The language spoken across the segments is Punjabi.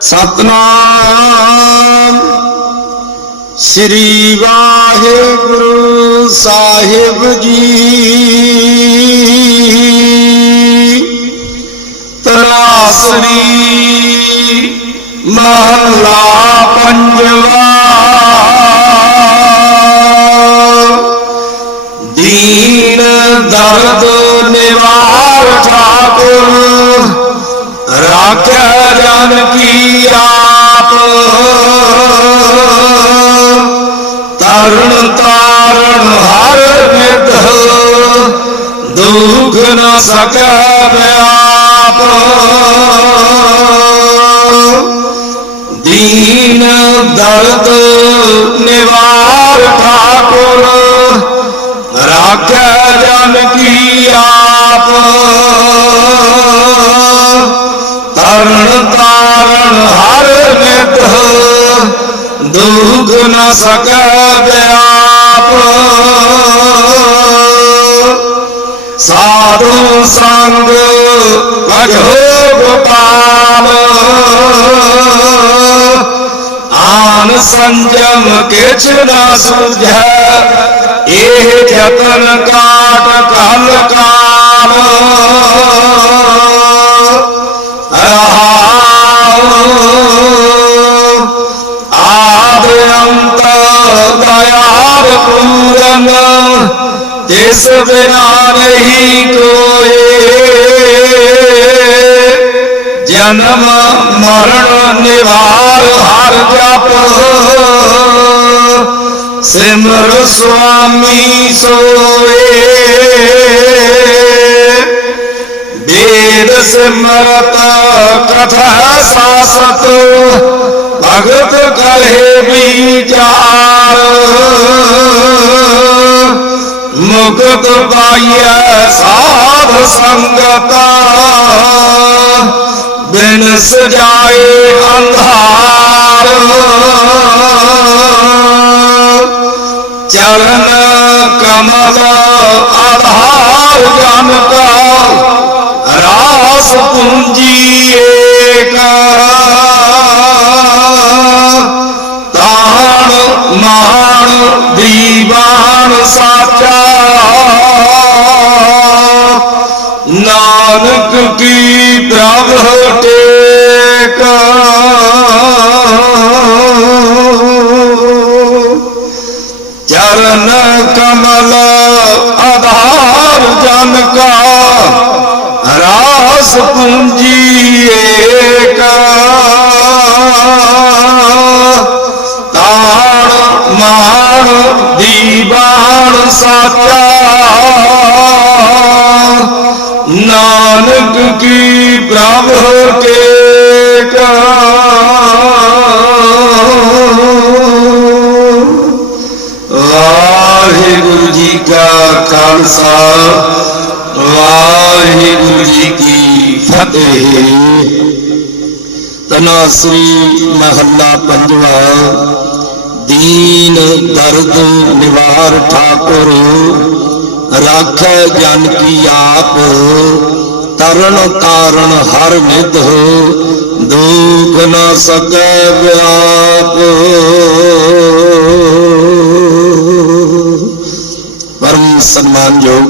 ਸਤਨਾਮ। ਸ੍ਰੀ ਵਾਹਿਗੁਰੂ ਸਾਹਿਬ ਜੀ। ਤਰਾਸਰੀ ਮਹਲਾ ਪੰਜਵਾ। ਦੀਨ ਦਰਦ ਤਰਣ ਤਾਰਨ ਹਰ ਵਿਦ ਦੁਖ ਨਾ ਸਕੈ ਵਿਆਪ ਦੀਨ ਦਰਦ ਨਿਵਾਰ ਠਾਕੁਰ ਰਾਖਿਆ ਦੁਖ ਨ ਸਕੈ ਵਿਆਪ ਸਾਧੂ ਸੰਗ ਭਜੋ ਗੋਪਾਲ। ਆਨ ਸੰਜਮ ਕਿਛ ਨਾ ਸੁਝੈ, ਇਹ ਜਤਨ ਕਾਟ ਕਲ ਕਾਲ। ਤਿਸ ਬਿਨਾ ਨਹੀਂ ਕੋਏ ਜਨਮ, ਮਰਨ, ਨਿਵਾਰ, ਹਰ ਜਪ। ਸਿਮਰ ਸੁਆਮੀ ਸੋਏ। ਵੇਦ ਸਿਮਰਤ, ਕਥਾ ਸਾਸਤ। ਭਗਤ ਕਰੇ ਵਿਚਾਰ ਮੁਕਤ ਪਾਈਐ ਸਾਧ ਸੰਗਤ। ਬਿਨ ਸਜਾਏ ਅੰਧਾਰ। ਚਰਨ ਕਮਲ ਆਧਾਰ ਜਨ ਕਾ। ਰਾਸ ਪੂੰਜੀ ਚਰਨ ਕਮਲ ਆਧਾਰ ਜਨ ਕਾ। ਰਾਸ ਪੂੰਜੀ ਏਕ। ਤਾਣ ਮਾਣ ਦੀਵਾਨ ਸਾਚਾ। ਨਾਨਕ ਕੀ ਪ੍ਰਭ ਟੇਕ ਵਾਹਿਗੁਰੂ ਜੀ ਕੀ ਫਤਿਹ। ਤਨਾਸਰੀ ਮਹੱਲਾ ਪੰਜਵਾ। ਦੀਨ, ਦਰਦ, ਨਿਵਾਰ ਠਾਕੁਰ। ਰਾਖੈ ਜਨ ਕੀ ਆਪ। ਤਰਨ ਤਾਰਨ ਹਰ ਵਿਧ। ਦੁਖ ਨ ਸਕੈ ਵਿਆਪ। ਪਰਮ ਸਨਮਾਨਯੋਗ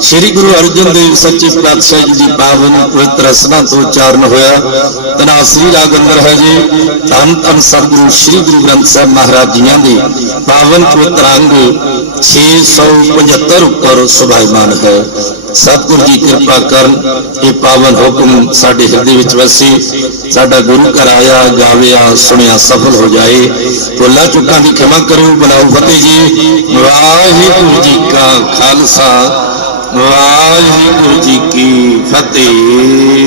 ਸ੍ਰੀ ਗੁਰੂ ਅਰਜਨ ਦੇਵ ਸੱਚੇ ਪਾਤਸ਼ਾਹ ਜੀ ਦੀ ਪਾਵਨ ਪਵਿੱਤਰ ਰਸਨਾ ਤੋਂ ਉਚਾਰਨ ਹੋਇਆ। ਤਨਾਸਰੀ ਰਾਗ ਅੰਦਰ ਹੈ ਜੀ, ਧੰਨ ਧੰਨ ਸਤਿਗੁਰੂ ਸ੍ਰੀ ਗੁਰੂ ਗ੍ਰੰਥ ਸਾਹਿਬ ਮਹਾਰਾਜ ਜੀਆਂ ਦੇ ਪਾਵਨ ਪਵਿੱਤਰ ਅੰਗ 675 ਉੱਪਰ ਸੁਭਾਈਮਾਨ ਹੈ। ਸਤਿਗੁਰ ਜੀ ਕਿਰਪਾ ਕਰਨ, ਇਹ ਪਾਵਨ ਹੁਕਮ ਸਾਡੇ ਹਿਰਦੇ ਵਿੱਚ ਵਸੇ। ਸਾਡਾ ਗੁਰੂ ਘਰ ਆਇਆ ਗਾਵਿਆ ਸੁਣਿਆ, ਸਫਲ ਹੋ ਜਾਏ। ਭੁੱਲਾਂ ਚੁੱਕਾਂ ਦੀ ਖਿਮਾ ਕਰੋ ਬਣਾਓ ਫਤਿਹ ਜੀ। ਵਾਹਿਗੁਰੂ ਜੀ ਕਾ ਖਾਲਸਾ। ਵਾਹਿਗੁਰੂ ਜੀ ਕੀ ਫਤਿਹ।